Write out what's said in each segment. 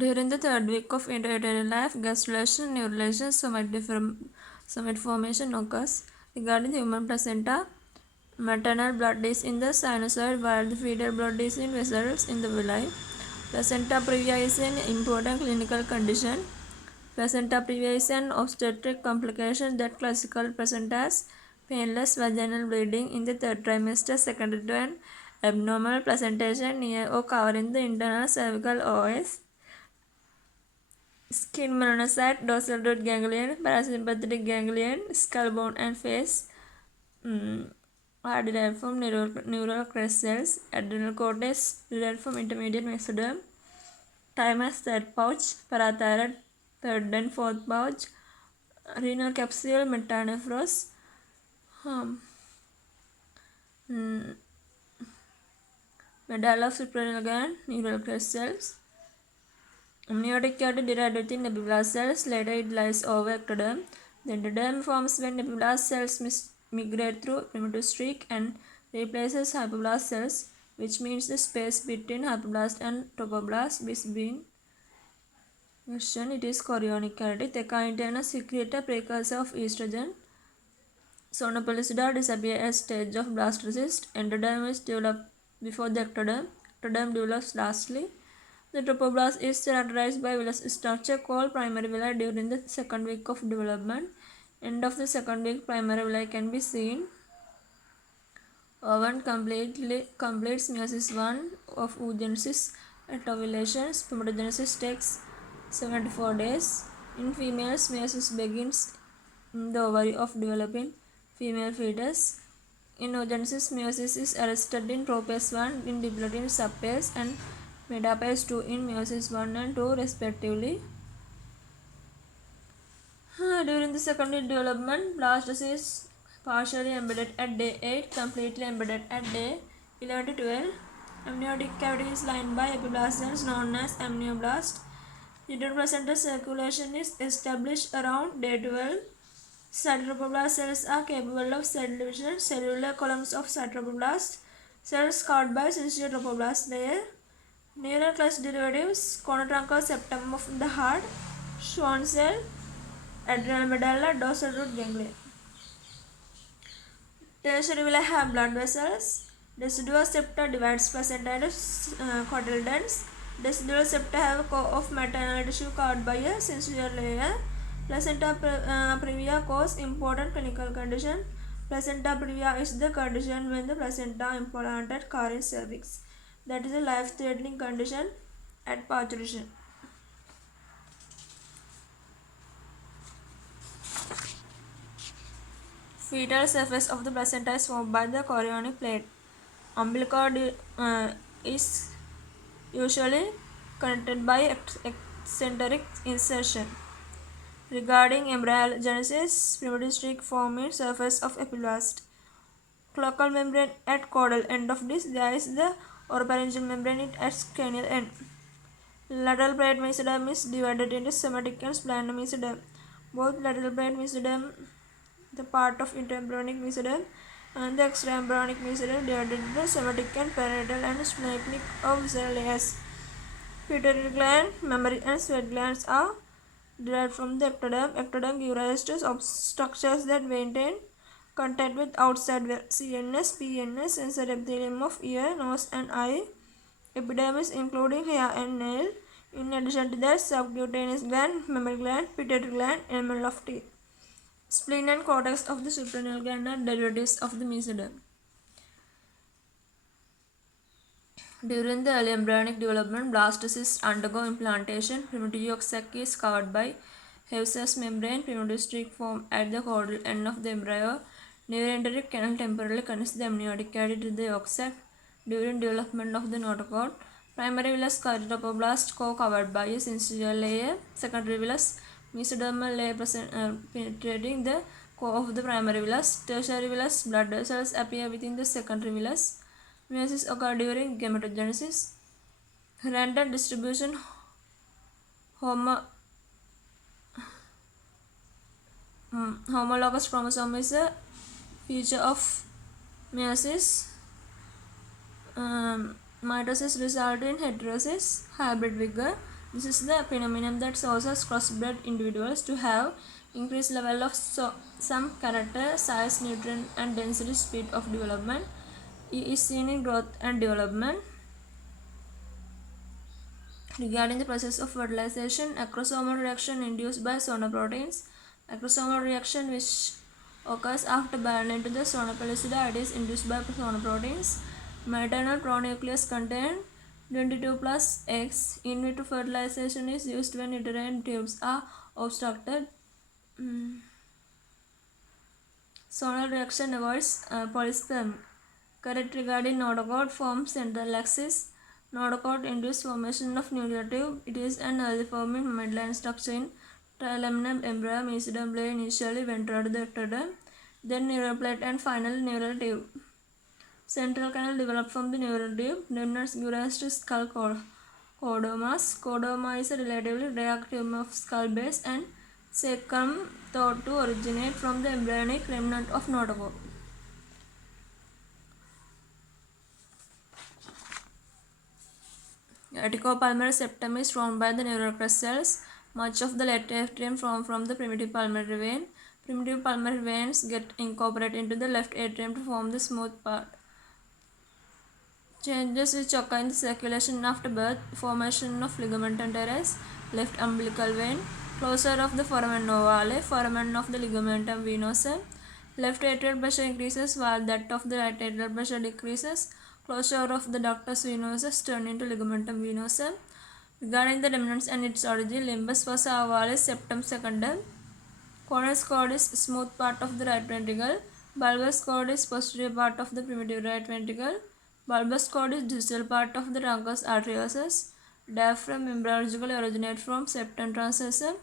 During the third week of intrauterine life, gastrulation, neurulation, somate formation occurs. Regarding the human placenta, maternal blood is in the sinusoid while the fetal blood is in vessels in the villi. Placenta previa is an important clinical condition. Placenta previa is an obstetric complication that classically presents as painless vaginal bleeding in the third trimester secondary to an abnormal placentation near or covering the internal cervical OS. Skin melanocyte, dorsal root ganglion, parasympathetic ganglion, skull bone and face are derived from neural crest cells. Adrenal cortex derived from intermediate mesoderm. Thymus third pouch, parathyroid third and fourth pouch, renal capsule, metanephros, medulla of suprarenal gland, neural crest cells. Amniotic cavity derived within epiblast cells. Later it lies over ectoderm. The endoderm forms when epiblast cells migrate through primitive streak and replaces hypoblast cells, which means the space between hypoblast and trophoblast is being questioned. It is chorionic cavity. Theca interna secrete a precursor of estrogen. Sonopellucida disappear as stage of blastocyst. Endoderm is developed before the ectoderm. Ectoderm develops lastly. The trophoblast is characterized by villous structure called primary villi during the second week of development. End of the second week, primary villi can be seen. Ovum completes meiosis 1 of oogenesis at ovulation. Spermatogenesis takes 74 days. In females, meiosis begins in the ovary of developing female fetus. In oogenesis, meiosis is arrested in prophase 1 in diploid subphase and metaphase 2 in meiosis 1 and 2 respectively. During the secondary development, blastocyst is partially embedded at day 8, completely embedded at day 11 to 12. Amniotic cavity is lined by epiblast cells known as amnioblast. Uteroplacental circulation is established around day 12. Cytoplasm cells are capable of cell division. Cellular columns of cytoplasm cells covered by syncytial trophoblast layer. Neural clutch derivatives, conotruncal septum of the heart, Schwann cell, adrenal medulla, dorsal root ganglion. Tertiary villi have blood vessels. Deciduous septa divides placenta into cotyledons. Decidual septa have a core of maternal tissue covered by a syncytial layer. Placenta previa cause important clinical condition. Placenta previa is the condition when the placenta implanted carries cervix. That is a life-threatening condition at parturition. Fetal surface of the placenta is formed by the chorionic plate. Umbilical is usually connected by eccentric insertion. Regarding embryogenesis, primitive streak form in surface of epiblast. Cloacal membrane at caudal end of this. There is the oropharyngeal membrane at cranial end. Lateral plate mesoderm is divided into somatic and splenic mesoderm. Both lateral plate mesoderm, the part of intraembryonic mesoderm, and the extraembryonic mesoderm divided into somatic and parietal and splenic or visceral layers. Pituitary gland, mammary and sweat glands are derived from the ectoderm. Ectoderm gives rise to structures that maintain contact with outside world. CNS, PNS, sensory epithelium of ear, nose and eye. Epidermis including hair and nail. In addition to that, subcutaneous gland, mammary gland, pituitary gland, enamel of teeth. Spleen and cortex of the suprarenal gland are derivatives of the mesoderm. During the early embryonic development, blastocysts undergo implantation. Primitive yolk sac is covered by Hevser's membrane. Primitive streak form at the caudal end of the embryo. Neuroenteric canal temporarily connects the amniotic cavity to the yolk sac. During development of the notochord, primary villus trophoblast core covered by a syncytial layer. Secondary villus mesodermal layer penetrating the core of the primary villus. Tertiary villus blood vessels appear within the secondary villus. Meiosis occurs during gametogenesis. Random distribution homologous chromosome is a feature of meiosis. Mitosis results in heterosis, hybrid vigor. This is the phenomenon that causes crossbred individuals to have increased level of some character, size, nutrient, and density speed of development. E is seen in growth and development. Regarding the process of fertilization, acrosomal reaction induced by sonoproteins. Acrosomal reaction which occurs after binding to the sonopellucidide is induced by sonoproteins. Maternal pronucleus contain 22 plus X. In vitro fertilization is used when uterine tubes are obstructed. Sonal reaction avoids polyspermy. Correct regarding notochord forms central axis. Notochord induces formation of nuclear tube. It is an early forming mammalian structure in trilaminar embryo. Mesoderm layer initially ventral to the ectoderm, then neural plate and finally neural tube. Central canal developed from the neural tube. Remnants give rise to skull chordomas. Chordoma is a relatively rare tumor of skull base and sacrum thought to originate from the embryonic remnant of notochord. Aticopulmonary septum is formed by the neural crest cells. Much of the left atrium formed from the primitive pulmonary vein. Primitive pulmonary veins get incorporated into the left atrium to form the smooth part. Changes which occur in the circulation after birth: formation of ligamentum teres, left umbilical vein, closure of the foramen ovale, foramen of the ligamentum venosum. Left atrial pressure increases while that of the right atrial pressure decreases. Closure of the ductus venosus turn into ligamentum venosum. Regarding the remnants and its origin: limbus fossa ovalis, septum secundum. Cornus cord is smooth part of the right ventricle. Bulbous cord is posterior part of the primitive right ventricle. Bulbous cord is distal part of the truncus arteriosus. Diaphragm embryologically originate from septum transversum.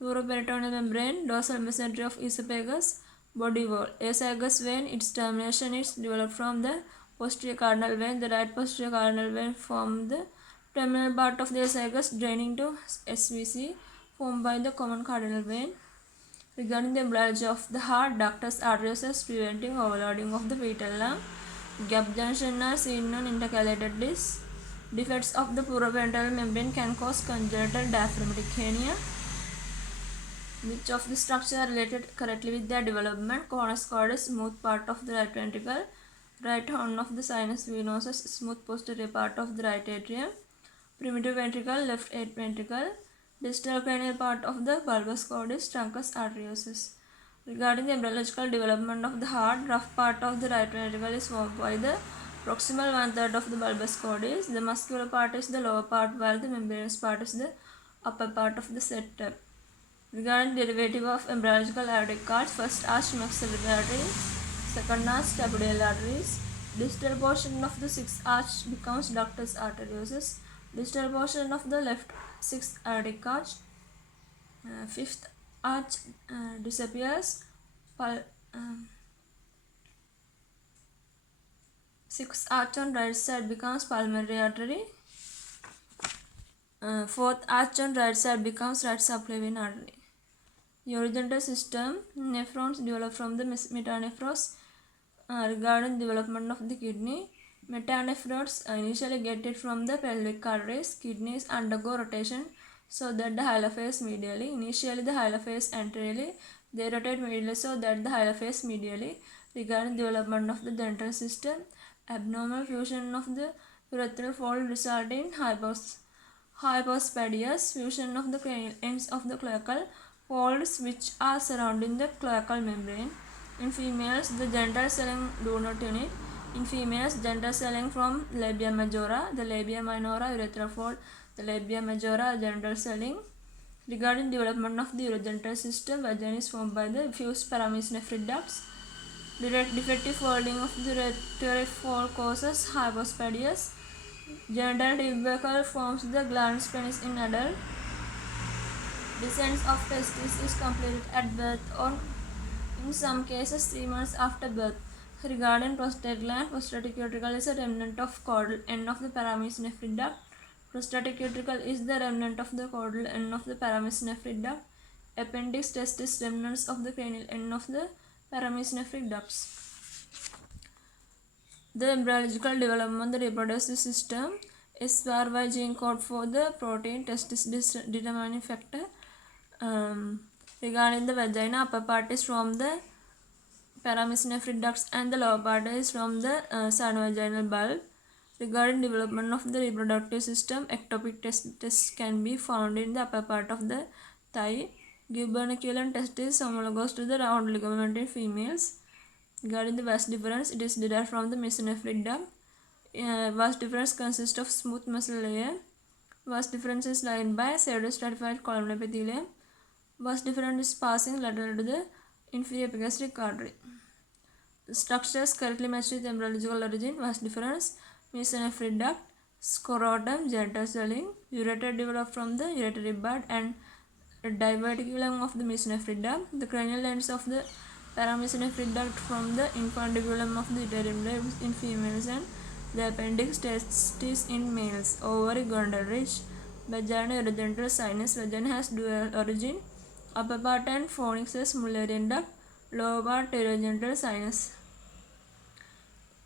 Uroperitoneal membrane, dorsal mesentery of esophagus. Body wall. Esophagus vein, its termination is developed from the posterior cardinal vein. The right posterior cardinal vein form the terminal part of the esophagus draining to SVC formed by the common cardinal vein. Regarding the embryology of the heart, ductus arteriosus preventing overloading of the fetal lung. Gap junction are seen on intercalated discs. Defects of the puroventral membrane can cause congenital diaphragmatic hernia. Which of the structures are related correctly with their development? Cornus cord is smooth part of the right ventricle. Right horn of the sinus venosus, smooth posterior part of the right atrium. Primitive ventricle, left ventricle. Distal cranial part of the bulbous cord is truncus arteriosus. Regarding the embryological development of the heart, rough part of the right ventricle is formed by the proximal one-third of the bulbous cord is. The muscular part is the lower part, while the membranous part is the upper part of the septum. Regarding derivative of embryological aortic arch, first arch maxillary arteries, second arch trapezial arteries. Distal portion of the sixth arch becomes ductus arteriosus. Distal portion of the left sixth aortic arch. Fifth arch disappears. Sixth arch on right side becomes pulmonary artery. Fourth arch on right side becomes right subclavian artery. Urogenital system, nephrons develop from the metanephros. Regarding development of the kidney, metanephrones initially get it from the pelvic arteries. Kidneys undergo rotation so that the hyla face medially. Initially the hyla face anteriorly. They rotate medially so that the hyla face medially. Regarding development of the genital system, abnormal fusion of the urethral fold result in hypospadias, fusion of the cranial ends of the cloacal folds which are surrounding the cloacal membrane. In females, the genital swelling do not unite. In females, genital swelling from labia majora, the labia minora, urethral fold, the labia majora, genital swelling. Regarding development of the urogenital system, vagina is formed by the fused paramecinephrid ducts. Defective folding of the urethral fold causes hypospadias. Genital tubercle forms the glans penis in adult. Descent of testis is completed at birth or in some cases 3 months after birth. Regarding prostate gland, prostatic utricle is a remnant of caudal end of the paramecinephrid duct. Prostatic utricle is the remnant of the caudal end of the paramecinephrid duct. Appendix testis remnants of the cranial end of the paramecinephrid ducts. The embryological development of the reproductive system. SRY gene code for the protein test is determining factor. Regarding the vagina, upper part is from the paramycinophrid ducts and the lower part is from the sanovaginal bulb. Regarding development of the reproductive system, ectopic tests can be found in the upper part of the thigh. Gubernaculum test is homologous to the round ligament in females. Regarding the vas difference, it is derived from the mesonephrid duct. Vas difference consists of smooth muscle layer. Vas difference is lined by pseudostratified columnar epithelium. Vas difference is passing lateral to the inferior epigastric artery. The structures correctly matched with embryological origin. Vas difference, mesonephrid duct, scrotum, genital swelling, ureter developed from the uretary bud and diverticulum of the mesonephrid duct. The cranial ends of the paramysonephrid duct from the infundibulum of the uterine bud in females and the appendix testis in males. Ovary gonadal ridge, vagina urogenital sinus. Vagina has dual origin. Upper part and fornix as Mullerian duct. Lower part urogenital sinus.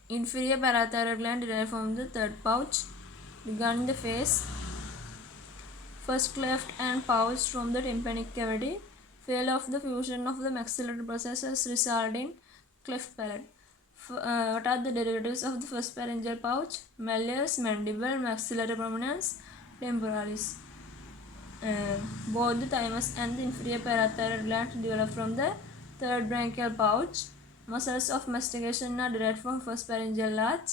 Inferior parathyroid gland derived from the third pouch. Regarding the face, first cleft and pouch from the tympanic cavity. Failure of the fusion of the maxillary processes result in cleft palate. What are the derivatives of the first pharyngeal pouch? Malleus, mandible, maxillary prominence, temporalis. Both the thymus and the inferior parathyroid glands develop from the third branchial pouch. Muscles of mastication are derived from first pharyngeal arch.